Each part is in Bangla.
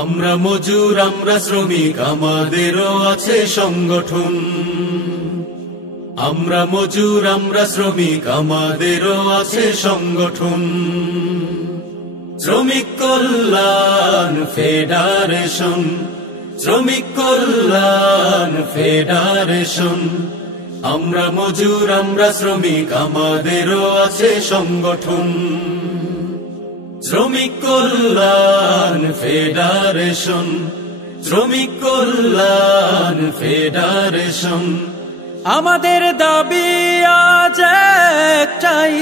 আমরা মজুর, আমরা শ্রমিক, আমাদেরও আছে সংগঠন। আমরা মজুর, আমরা শ্রমিক, আমাদেরও আছে সংগঠন। শ্রমিক কল্যাণ ফেডারেশন, শ্রমিক কল্যাণ ফেডারেশন। আমরা মজুর, আমরা শ্রমিক, আমাদেরও আছে সংগঠন। শ্রমিক কল্যাণ ফেডারেশন, শ্রমিক কল্যাণ ফেডারেশন। আমাদের দাবি আজ একটাই,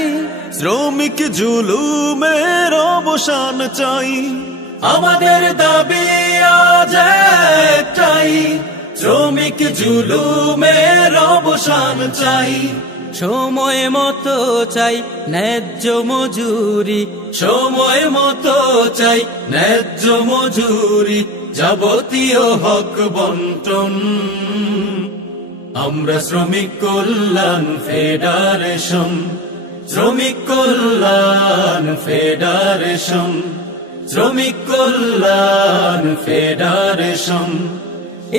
শ্রমিক জুলুমের অবসান চাই। আমাদের দাবি আজ একটাই, শ্রমিক জুলুমের অবসান চাই। সময় মতো চাই ন্যায্য মজুরি, সময় মতো চাই ন্যায্য মজুরি, যাবতীয় হক বন্টন। আমরা শ্রমিক কল্যাণ ফেডারেশন, শ্রমিক কল্যাণ ফেডারেশন, শ্রমিক কল্যাণ ফেডারেশন।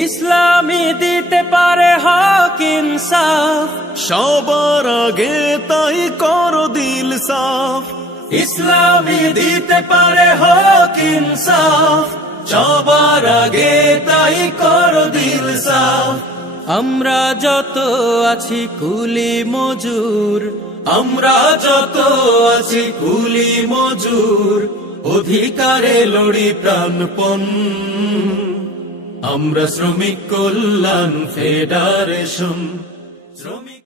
ইসলামী দিতে পারে হক ইনসাফ, সবার আগে তাই করো দিল সাফ। ইসলামী দিতে পারে হক ইনসাফ, সবার আগে তাই করো দিল সাফ। আমরা যত আছি কুলি মজুর, আমরা যত আছি কুলি মজুর, অধিকারে লড়ি প্রাণপণ। আমরা শ্রমিক কল্যাণ ফেডারেশন, শ্রমিক